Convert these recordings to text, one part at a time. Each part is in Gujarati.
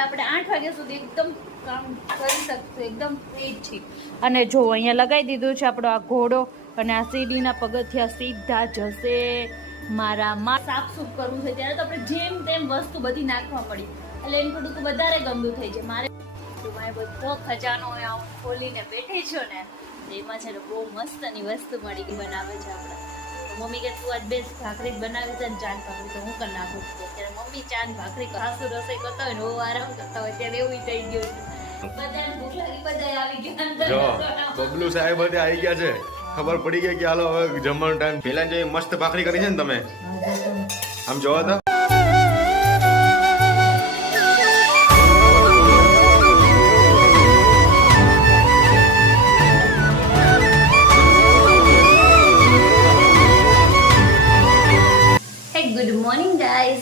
આપણે 8 વાગ્યા સુધી એકદમ કામ કરી શકશું, એકદમ ફ્રી છીએ. અને જો અહીંયા લગાવી દીધું છે આપણો આ ઘોડો અને આ સીડીના પગથિયા સીધા જશે મારા માં. સાફસૂફ કરવું છે ત્યારે તો આપણે જેમ તેમ વસ્તુ બધી નાખવા પડી એટલે એનું થોડુંક વધારે ગંદુ થઈ જાય. મારે બધો ખજાનો ખોલીને બેઠી છું ને એમાં છે ને બહુ મસ્તની વસ્તુ મળી ગઈ બનાવે છે આપણે. મમ્મી કે તું આજ બેસ્ટ ભાખરી બનાવી છે ને ચાંદ ભાખરી તો હું કરી નાખું છું. ત્યારે મમ્મી ચાંદ ભાખરી સાસુ રસોઈ કરતા હોય ને હું આરામ કરતા હોય ત્યારે એવું થઈ ગયું છે. બધાને ભૂખ લાગી, બધા આવી ગયા. બબલુ સાહેબ બધે આવી ગયા છે. ખબર પડી ગઈ કે હાલો હવે જમવાનો ટાઈમ. પેલા જે મસ્ત ભાખરી કરી છે ને તમે આમ જોવો તો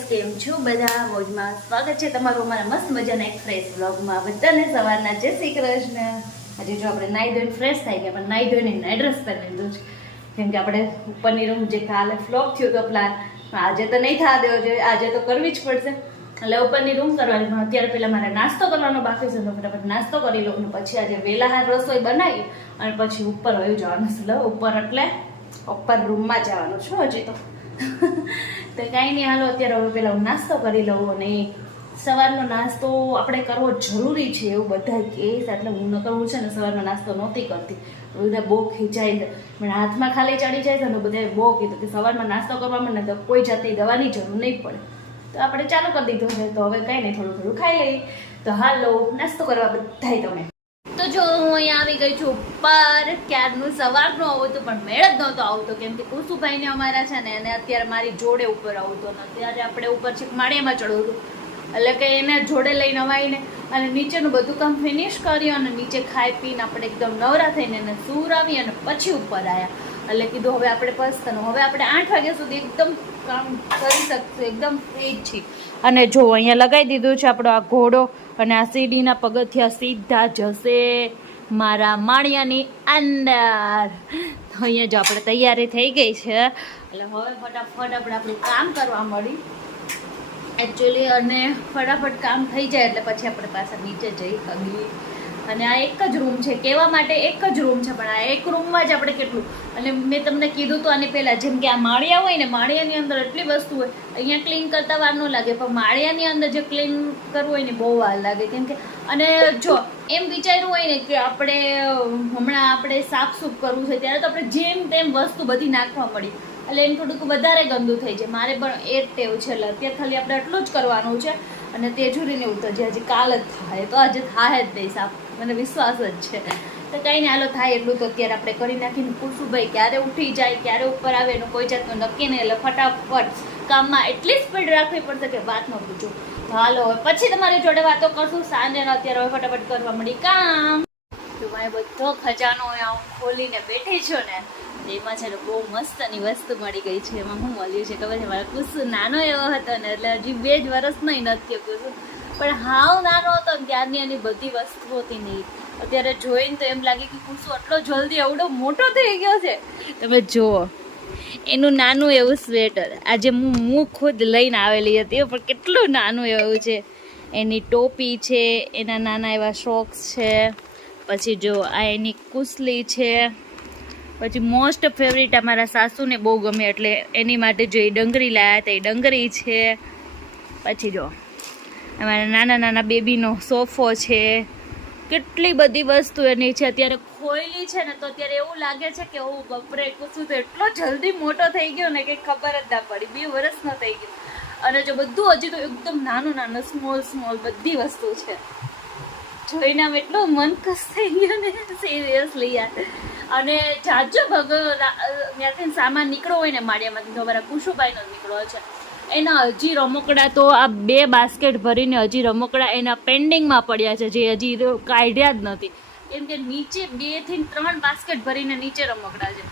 કેમ છો બધા? મોજમાં સ્વાગત છે તમારું અમારા મસ્ત મજાના એક ફ્રેશ બ્લોગમાં. બધાને સવારના જય શ્રી કૃષ્ણ. આજે જો આપણે નાઈ ધોઈને ફ્રેશ થઈ ગયા, પણ નાઈ ધોઈને નાઈટ ડ્રેસ પહેરી લીધું છે કેમ કે આપણે ઉપરની રૂમ જે કાલે ફ્લોપ થયો હતો પ્લાન, આજે તો નહીં થવા દેવો જોઈએ, આજે તો કરવી જ પડશે. એટલે ઉપરની રૂમ કરવાની, પણ અત્યારે પહેલા મારે નાસ્તો કરવાનો બાકી છે તો ફટાફટ નાસ્તો કરી લઉં. પછી આજે વહેલા રસોઈ બનાવી અને પછી ઉપર વયું જવાનું છે. ઉપર એટલે ઉપર રૂમમાં જવાનું છું હજી તો કાંઈ નહીં. હાલો અત્યારે હવે પેલા હું નાસ્તો કરી લઉં. અને સવારનો નાસ્તો આપણે કરવો જરૂરી છે એવું બધા કહે છે, એટલે હું ન કરવું છે ને સવારનો નાસ્તો નહોતી કરતી. બધા બહુ ખીચાઈ છે, પણ હાથમાં ખાલી ચડી જાય છે ને બધાએ બહુ કીધું કે સવારમાં નાસ્તો કરવામાં ને તો કોઈ જાતની દવાની જરૂર નહીં પડે. તો આપણે ચાલુ કરી દીધું છે, તો હવે કંઈ નહીં થોડું થોડું ખાઈ લઈએ. તો હાલો નાસ્તો કરવા બધાય તમે. તો જો હું અહીંયા આવી ગઈ છું ઉપર. ક્યારનું સવારનું આવું હતું પણ મેળ જ નહોતો આવતો કેમ કે કુસુભાઈને અમારા છે ને એને અત્યારે મારી જોડે ઉપર આવતો ને ત્યારે આપણે ઉપર છે માળિયામાં ચડવું હતું એટલે કે એને જોડે લઈને અવાઈને અને નીચેનું બધું કામ ફિનિશ કર્યું અને નીચે ખાઈ પીને આપણે એકદમ નવરા થઈને એને સુરાવી અને પછી ઉપર આવ્યા. એટલે કીધું હવે આપણે પસ્તાનું, હવે આપણે 8 વાગ્યા સુધી એકદમ કામ કરી શકશું, એકદમ ફ્રી જ છીએ. અને જો અહીંયા લગાવી દીધું છે આપણો આ ઘોડો અને આ સીડીના પગથિયા સીધા જશે મારા માળિયાની અંદર. તો અહીંયા જો આપણે તૈયારી થઈ ગઈ છે એટલે હવે ફટાફટ આપણે આપણું કામ કરવા મળી એકચ્યુઅલી. અને ફટાફટ કામ થઈ જાય એટલે પછી આપણે પાછા નીચે જઈ શકીએ. અને આ એક જ રૂમ છે, કહેવા માટે એક જ રૂમ છે, પણ આ એક રૂમમાં જ આપણે કેટલું. અને મેં તમને કીધું તો આની પહેલાં જેમ કે આ માળિયા હોય ને, માળિયાની અંદર એટલી વસ્તુ હોય, અહીંયા ક્લીન કરતા વાર ન લાગે, પણ માળિયાની અંદર જે ક્લીન કરવું હોય ને બહુ વાર લાગે કેમ કે. અને જો એમ વિચાર્યું હોય ને કે આપણે હમણાં આપણે સાફસૂફ કરવું છે ત્યારે તો આપણે જેમ તેમ વસ્તુ બધી નાખવા મળી એટલે એનું થોડુંક વધારે ગંદુ થઈ જાય. મારે પણ એ જ ટેવ છે એટલે અત્યારે ખાલી આપણે એટલું જ કરવાનું છે. અને તેજુરીને એવું તો હજી કાલ જ થાય, તો આજે થાય જ નહીં સાફ, મને વિશ્વાસ જ છે. તો કંઈ નહીં, હાલો થાય એટલું તો અત્યારે આપણે કરી નાખીને કુસુભાઈ ક્યારે ઉઠી જાય ક્યારે ઉપર આવે એનું કોઈ જાતનું નક્કી નહીં. એટલે ફટાફટ કામમાં એટલી સ્પીડ રાખવી પડશે કે વાત ન પૂછો. તો હાલો હવે પછી તમારી જોડે વાતો કરશું સાંજે. અત્યારે હવે ફટાફટ કરવા મળી કામ. તો મેં બધો ખજાનો હું ખોલીને બેઠી છું ને એમાં છે ને બહુ મસ્તની વસ્તુ મળી ગઈ છે. એમાં શું મળ્યું છે ખબર છે? મારા કુસુ નાનો એવો હતો ને એટલે હજી 2 જ વર્ષનો નથી કુસુ, પણ હાવ નાનો હતો ને ત્યારની એની બધી વસ્તુ હતી નહીં. અત્યારે જોઈને તો એમ લાગે કે કુસુ આટલો જલ્દી એવડો મોટો થઈ ગયો છે. તમે જુઓ એનું નાનું એવું સ્વેટર આજે હું ખુદ લઈને આવેલી હતી, પણ કેટલું નાનું એવું છે. એની ટોપી છે, એના નાના એવા શોક્સ છે, પછી જો આ એની કુસલી છે, પછી મોસ્ટ ફેવરિટ અમારા સાસુને બહુ ગમે એટલે એની માટે જો એ ડંગરી લાવ્યા હતા એ ડંગરી છે. પછી જો અમારા નાના નાના બેબીનો સોફો છે, કેટલી બધી વસ્તુ એની છે. અત્યારે ખોઈલી છે ને તો અત્યારે એવું લાગે છે કે હું બપરે કુસું તો એટલો જલ્દી મોટો થઈ ગયો ને કે ખબર જ ના પડી, 2 વર્ષનો થઈ ગયો. અને જો બધું હજી તો એકદમ નાનું નાનું સ્મોલ બધી વસ્તુ છે. જોઈને આમ એટલું મન ખુશ થઈ ગયું ને સિરિયસલી યાર. અને જાજો ત્યાંથી સામાન નીકળો હોય ને માળિયામાંથી, તો અમારા કુશુભાઈનો નીકળો છે, એના હજી રમકડા તો આ 2 બાસ્કેટ ભરીને હજી રમકડા એના પેન્ડિંગમાં પડ્યા છે, જે હજી કાઢ્યા જ નથી. કેમ કે નીચે 2 થી 3 બાસ્કેટ ભરીને નીચે રમકડા છે,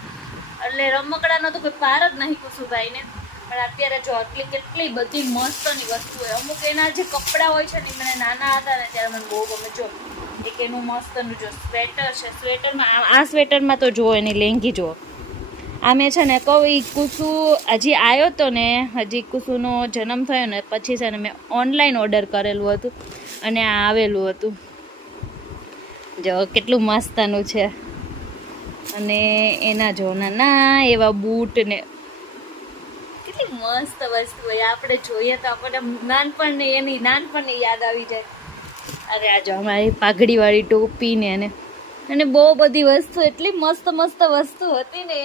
એટલે રમકડાનો તો કોઈ પાર જ નહીં કુશુભાઈને. પણ અત્યારે જો આટલી કેટલી બધી મસ્તની વસ્તુ હોય. અમુક એના જે કપડાં હોય છે ને મને નાના હતા ને ત્યારે મને બહુ ગમે. જો એક એનું મસ્તનું જો સ્વેટર છે, સ્વેટરમાં આ સ્વેટરમાં તો જુઓ એની લેંગી જુઓ. આ મેં છે ને કહું એ કુસુ હજી આવ્યો હતો ને, હજી કુસુનો જન્મ થયો ને પછી છે ને મેં ઓનલાઈન ઓર્ડર કરેલું હતું. અને આ આવેલું હતું. જો કેટલું મસ્તનું છે. અને એના જો ના એવા બૂટ ને કેટલી મસ્ત વસ્તુ હોય. આપણે જોઈએ તો આપણને નાનપણની યાદ આવી જાય. અરે આ જો અમારી પાઘડીવાળી ટોપી ને અને બહુ બધી વસ્તુ, એટલી મસ્ત મસ્ત વસ્તુ હતી ને.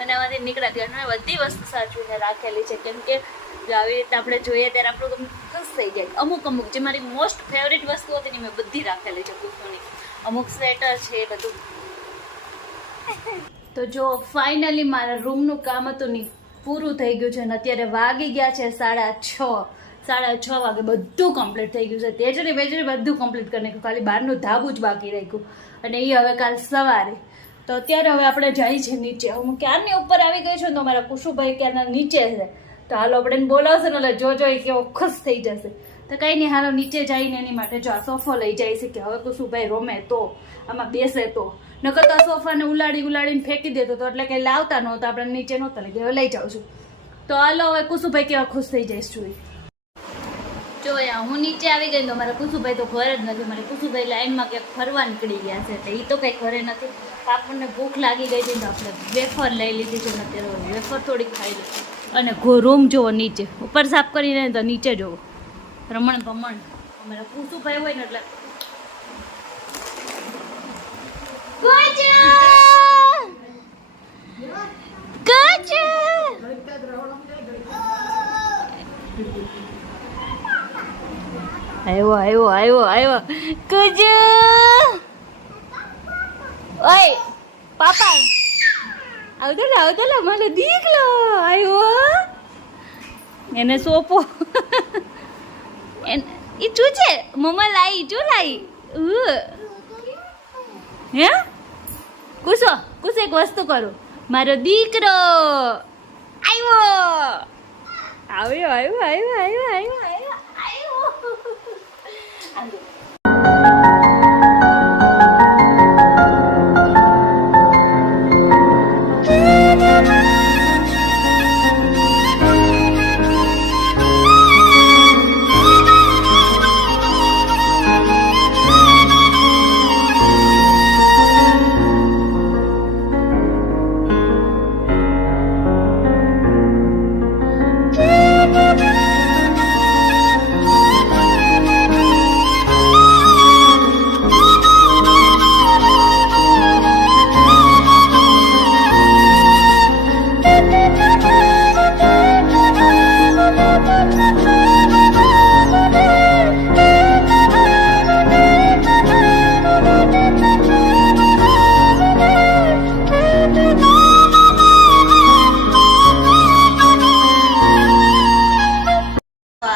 અને આમાંથી નીકળ્યા અને બધી વસ્તુ સાચવીને રાખેલી છે, કેમ કે જો આવી રીતે આપણે જોઈએ ત્યારે આપણું ખુશ થઈ જાય. અમુક જે મારી મોસ્ટ ફેવરિટ વસ્તુ હતી ને મેં બધી રાખેલી છે કુર્તીની. અમુક સ્વેટર છે એ બધું. તો જો ફાઇનલી મારા રૂમનું કામ હતું ને પૂરું થઈ ગયું છે. અને અત્યારે વાગી ગયા છે 6:30 વાગે. બધું કમ્પ્લીટ થઈ ગયું છે. તેજરી બેજરી બધું કમ્પ્લીટ કરી નાખ્યું. ખાલી બહારનું ધાબું જ બાકી રાખ્યું. અને એ હવે કાલ સવારે. તો અત્યારે હવે આપણે જઈએ છીએ નીચે. હું ક્યારની ઉપર આવી ગઈ છું તો મારા કુશુભાઈ ક્યારના નીચે છે. તો હાલો આપણે એને બોલાવશે ને એટલે જોજો એ કેવો ખુશ થઈ જશે. તો કંઈ નહીં, હાલો નીચે જઈને એની માટે જો આ સોફો લઈ જાય છે કે હવે કુશુભાઈ રમે તો, આમાં બેસે તો. નકર તો આ સોફાને ઉલાડીને ફેંકી દેતો હતો એટલે કંઈ લાવતા નહોતા, આપણે નીચે નહોતા લઈ ગયા. હવે લઈ જાઉં છું. તો હાલો હવે કુશુભાઈ કેવા ખુશ થઈ જઈશ જોઈ. જો હું નીચે આવી ગઈ તો મારા કુશુભાઈ તો ઘરે જ નથી. મારે કુશુભાઈ લાઈનમાં ક્યાંક ફરવા નીકળી ગયા છે. તો એ તો કંઈ ઘરે નથી. આપણને ભૂખ લાગી ગઈ હતી તો આપણે વેફર લઈ લીધી છે. અત્યારે વેફર થોડીક ખાઈ લીધી. અને રૂમ જુઓ નીચે, ઉપર સાફ કરીને તો નીચે જુઓ રમણ ભમણ. અમારા કુશુભાઈ હોય ને એટલે આવ્યો કુજુ. ઓય પાપા આવતો લે મને દીકલો આવ્યો. એને સોપો ઈ શું છે મમ્મા લાઈ હે કુસો એક વસ્તુ કરું. મારો દીકરો આવ્યો.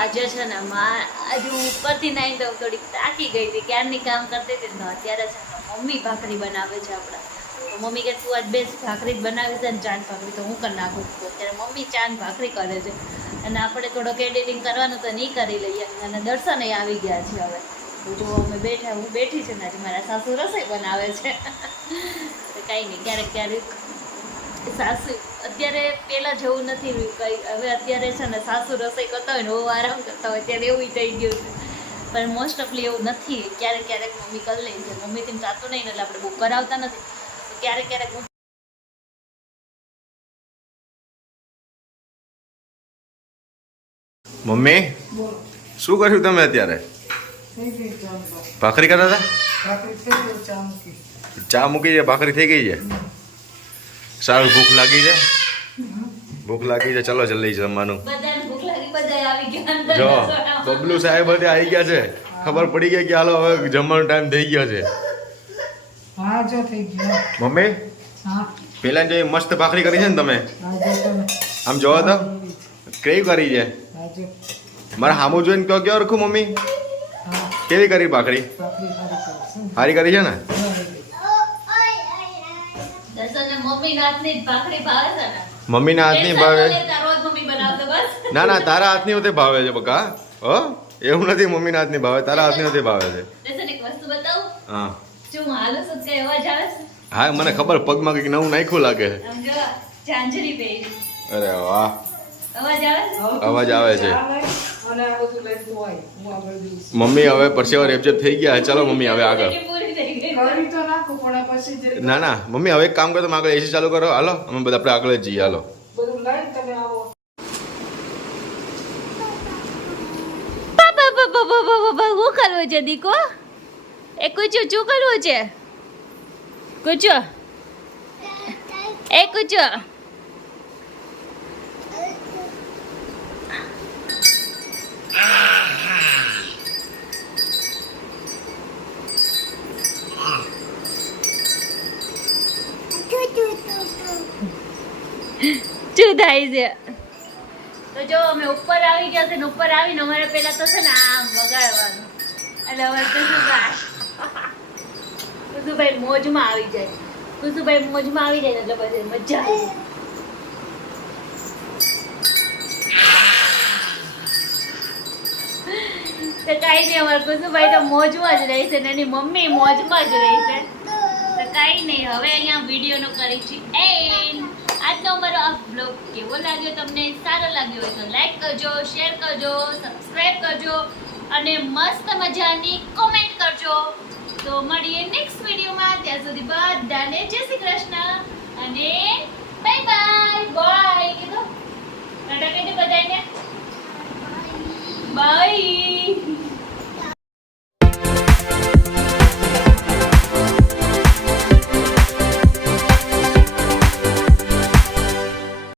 આજે છે ને હજુ ઉપરથી નાઈ તો થોડીક થાકી ગઈ હતી. ક્યારની કામ કરતી હતી ને અત્યારે છે ને મમ્મી ભાખરી બનાવે છે આપણા. તો મમ્મી કે તું આજ બેસ્ટ ભાખરી જ બનાવી છે ને ચાંદ ભાખરી તો હું કરી નાખું. તો અત્યારે મમ્મી ચાંદ ભાખરી કરે છે અને આપણે થોડોક એડિટિંગ કરવાનું તો નહીં કરી લઈએ. અને દર્શન આવી ગયા છે હવે. તો જો અમે હું બેઠી છું ને આજે મારા સાસુ રસોઈ બનાવે છે. તો કાંઈ નહીં, ક્યારેક સાસુ અત્યારે પેલા જેવું નથી કઈ. હવે અત્યારે છે ને સાસુ રસોઈ કરતા હોય ને બહુ આરામ કરતા હોય ત્યારે એવું થઈ ગયું છે. પણ મોસ્ટ ઓફલી એવું નથી. ક્યારેક મમ્મી કરી લે છે. મમ્મીથી ચાતું નહીં એટલે આપણે બહુ કરાવતા નથી. તો ક્યારેક મમ્મી શું કર્યું તમે અત્યારે? ભાખરી કરતા હતા? ચા મૂકી છે, ભાખરી થઈ ગઈ છે. સારું, ભૂખ લાગી છે. ચલો જલ્દી જમવાનું. જો બબલુ સાહેબ બધે આવી ગયા છે. ખબર પડી ગઈ કે હાલો હવે જમવાનો ટાઈમ થઈ ગયો છે. મમ્મી પેલા જે મસ્ત ભાખરી કરી છે ને તમે, આમ જોવો તો કેવી કરી છે. મારે સામું જોઈને કહો કેવો રખું મમ્મી, કેવી કરી ભાખરી? સારી કરી છે ને? મમ્મીના હાથની ભાવે? ના તારા હાથની હોતે ભાવે છે બકા. હો એવું નથી મમ્મીના હાથની ભાવે, તારા હાથની હોતે ભાવે છે. હા હા મને ખબર, પગમાં કંઈક નવું નાખ્યું લાગે. અરે વાહ, અવાજ આવે છે. અને આ બધું લઈને તું આય હું આગળ જઈશ મમ્મી હવે પરસેવા રેપઝેપ થઈ ગયા ચાલો મમ્મી હવે આગળ પૂરી થઈ ગઈ કરી તો નાખું પણ આ પછી જરીક ના ના મમ્મી હવે એક કામ કરો તમે આગળ એસી ચાલુ કરો હાલો અમે બધા આપણે આગળ જ જઈએ હાલો બધું લઈને તમે આવો હું કરવું છે દીકો એ કૂચું શું કરવું છે કૂચો એ કૂચો શું થાય છે તો જો અમે ઉપર આવી ગયા છે ને ઉપર આવીને અમારે પેલા તો છે ને આમ વગાડવાનું એટલે હવે તો શું કુસુભાઈ મોજમાં આવી જાય કુસુભાઈ મોજમાં આવી જાય ને એટલે પછી મજા આવી જાય. તો કાંઈ નહીં અમારે કુસુભાઈ તો મોજમાં જ રહેશે ને એની મમ્મી મોજમાં જ રહેશે તો કાંઈ નહીં હવે અહીંયા વિડીયોનો કરી છે એન્ડ આજનો અમારો આ બ્લોગ કેવો લાગ્યો તમને સારો લાગ્યો હોય તો લાઈક કરજો શેર કરજો સબસ્ક્રાઇબ કરજો અને મસ્ત મજાની કોમેન્ટ કરજો તો મળીએ નેક્સ્ટ વિડીયોમાં ત્યાં સુધી બધાને જય શ્રી કૃષ્ણ અને બાય બાય બાય કીધું ટાટા કહી દે બધાને બાય